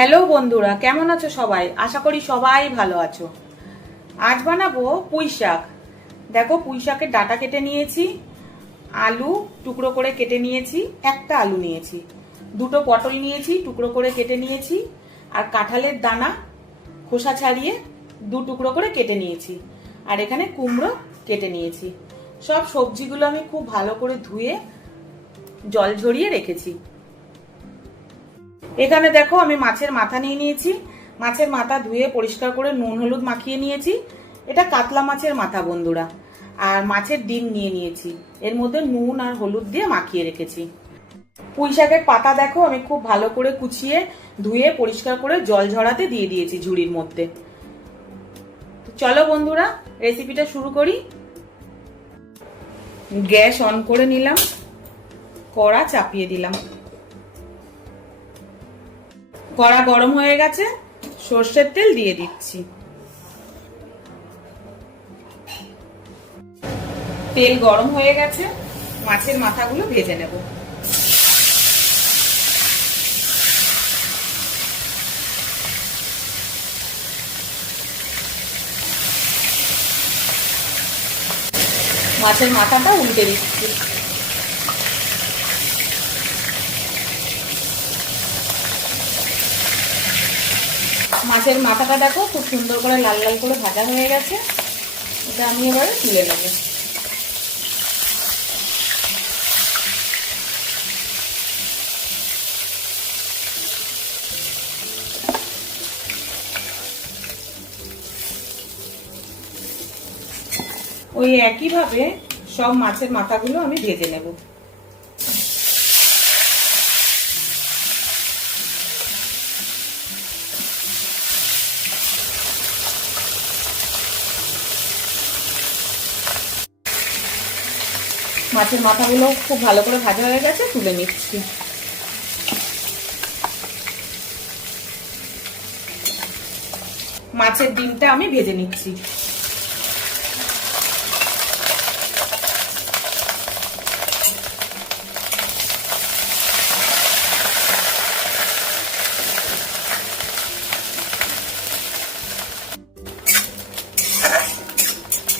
Hello বন্ধুরা, কেমন আছো সবাই? আশা করি সবাই ভালো আছো। আজ বানাবো পুঁই শাক। দেখো, পুঁই শাকের ডাটা কেটে নিয়েছি, আলু টুকরো করে কেটে নিয়েছি, একটা আলু নিয়েছি। দুটো পটল নিয়েছি, টুকরো করে কেটে নিয়েছি, আর কাঁঠালের দানা খোসা ছাড়িয়ে দু টুকরো করে কেটে নিয়েছি। আর এখানে কুমড়ো কেটে নিয়েছি। সব সবজিগুলো আমি খুব ভালো করে ধুয়ে জল ঝরিয়ে রেখেছি। এখানে দেখো আমি মাছের মাথা নিয়ে নিয়েছি। মাছের মাথা ধুয়ে পরিষ্কার করে নুন, হলুদ মাখিয়ে নিয়েছি। এটা কাতলা মাছের মাথা বন্ধুরা। আর মাছের ডিম নিয়ে নিয়েছি। এর মধ্যে নুন আর হলুদ দিয়ে মাখিয়ে রেখেছি। পুঁই শাকের পাতা দেখো, আমি খুব ভালো করে কুচিয়ে ধুয়ে পরিষ্কার করে জল ঝরাতে দিয়ে দিয়েছি ঝুড়ির মধ্যে। চলো বন্ধুরা রেসিপিটা শুরু করি। গ্যাস অন করে নিলাম। কড়া চাপিয়ে দিলাম। কড়া গরম হয়ে গেছে, সর্ষের তেল দিয়ে দিচ্ছি। তেল গরম হয়ে গেছে, মাছের মাথাগুলো ভেজে নেব। মাছের মাথাটা উল্টে দিচ্ছি। মাছের মাথাটা দেখো, খুব সুন্দর করে লাল লাল করে ভাজা হয়ে গেছে। এটা আমি এবারে তুলে নেব। ওই একইভাবে সব মাছের মাথাগুলো আমি ভেজে নেব। মাছের মাথাগুলো খুব ভালো করে ভাজা হয়ে গেছে, তুলে নিচ্ছি। মাছের ডিমটা আমি ভেজে নিচ্ছি।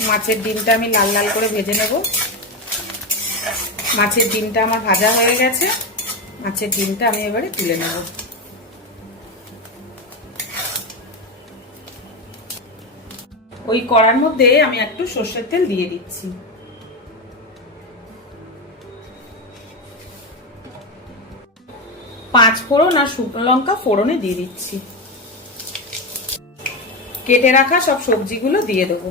মাছের ডিমটা আমি লাল লাল করে ভেজে নেব। মাছের ডিমটা আমার ভাজা হয়ে গেছে। মাছের ডিমটা আমি এবারে তুলে নেব। ওই কড়ার মধ্যে আমি একটু সর্ষের তেল দিয়ে দিচ্ছি। পাঁচ ফোড়ন আর শুকনো লঙ্কা ফোড়নে দিয়ে দিচ্ছি। কেটে রাখা সব সবজিগুলো দিয়ে দেবো।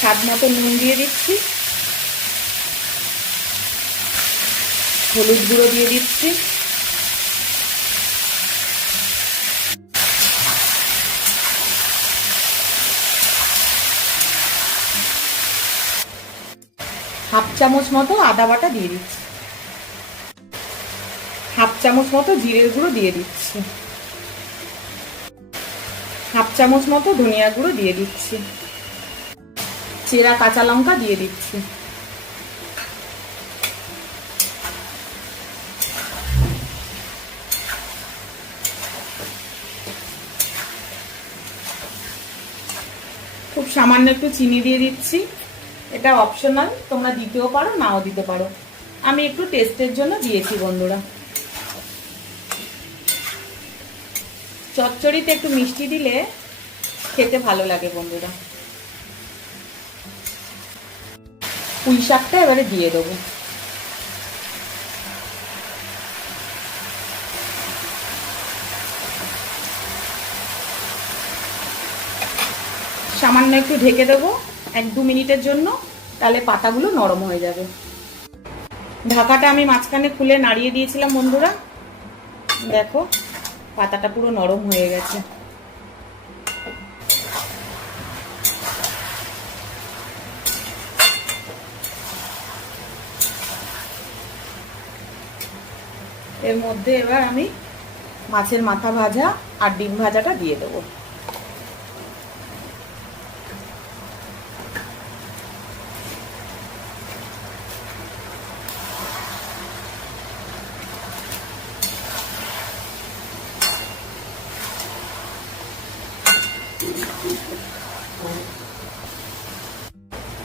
স্বাদ মতো নুন দিয়ে দিচ্ছি। হলুদ গুঁড়ো দিয়ে দিচ্ছি। হাফ চামচ মতো আদা বাটা দিয়ে দিচ্ছি। হাফ চামচ মতো জিরের গুঁড়ো দিয়ে দিচ্ছি। হাফ চামচ মতো ধনিয়া গুঁড়ো দিয়ে দিচ্ছি। চেরা কাঁচা লঙ্কা দিয়ে দিচ্ছি। খুব সামান্য একটু চিনি দিয়ে দিচ্ছি। এটা অপশনাল তোমরা দিতেও পারো, নাও দিতে পারো। আমি একটু টেস্টের জন্য দিয়েছি, বন্ধুরা। চচ্চড়িতে একটু মিষ্টি দিলে খেতে ভালো লাগে, বন্ধুরা। পুঁই শাকটা এবারে দিয়ে দেবো। সামান্য একটু ঢেকে দেবো এক দু মিনিটের জন্য, তাহলে পাতাগুলো নরম হয়ে যাবে। ঢাকাটা আমি মাঝখানে খুলে নাড়িয়ে দিয়েছিলাম বন্ধুরা। দেখো, পাতাটা পুরো নরম হয়ে গেছে। এর মধ্যে এবার আমি মাছের মাথা ভাজা আর ডিম ভাজাটা দিয়ে দেবো।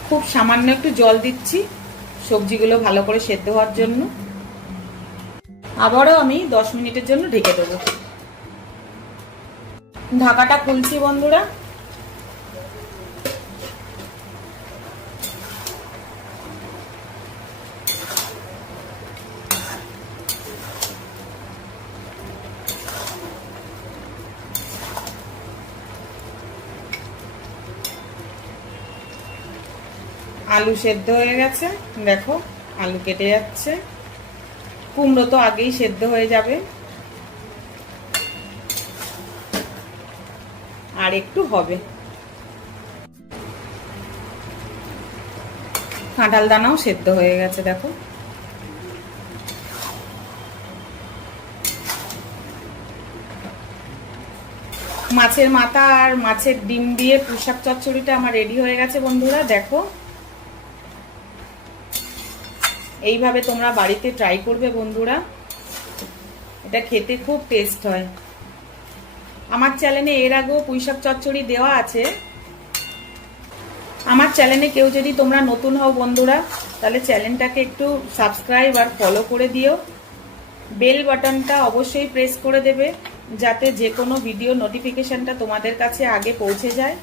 খুব সামান্য একটু জল দিচ্ছি সবজিগুলো ভালো করে সেদ্ধ হওয়ার জন্য। আবারও আমি দশ মিনিটের জন্য ঢেকে দেবো। ঢাকাটা খুলছি বন্ধুরা। আলু সেদ্ধ হয়ে গেছে। দেখো, আলু কেটে যাচ্ছে। কুমড়ো তো আগেই সেদ্ধ হয়ে যাবে। আর একটু হবে। কাঁঠাল দানাও সেদ্ধ হয়ে গেছে, দেখো। মাছের মাথা আর মাছের ডিম দিয়ে পুষাক চচ্চড়িটা আমার রেডি হয়ে গেছে, বন্ধুরা, দেখো। এইভাবে তোমরা বাড়িতে ট্রাই করবে বন্ধুরা। এটা খেতে খুব টেস্ট হয়। আমার চ্যানেলে এর আগেও পুঁইশাক চচ্চড়ি দেওয়া আছে। আমার চ্যানেলে কেউ যদি তোমরা নতুন হও বন্ধুরা, তাহলে চ্যানেলটাকে একটু সাবস্ক্রাইব আর ফলো করে দিও। বেল বাটনটা অবশ্যই প্রেস করে দেবে, যাতে যে কোনো ভিডিও নোটিফিকেশনটা তোমাদের কাছে আগে পৌঁছে যায়।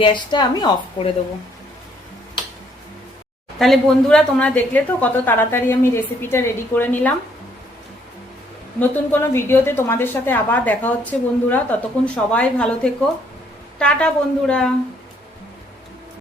গ্যাসটা আমি অফ করে দেবো। তাহলে বন্ধুরা, তোমরা দেখলে তো কত তাড়াতাড়ি আমি রেসিপিটা রেডি করে নিলাম। নতুন কোনো ভিডিওতে তোমাদের সাথে আবার দেখা হচ্ছে বন্ধুরা। ততক্ষণ সবাই ভালো থেকো। টাটা বন্ধুরা।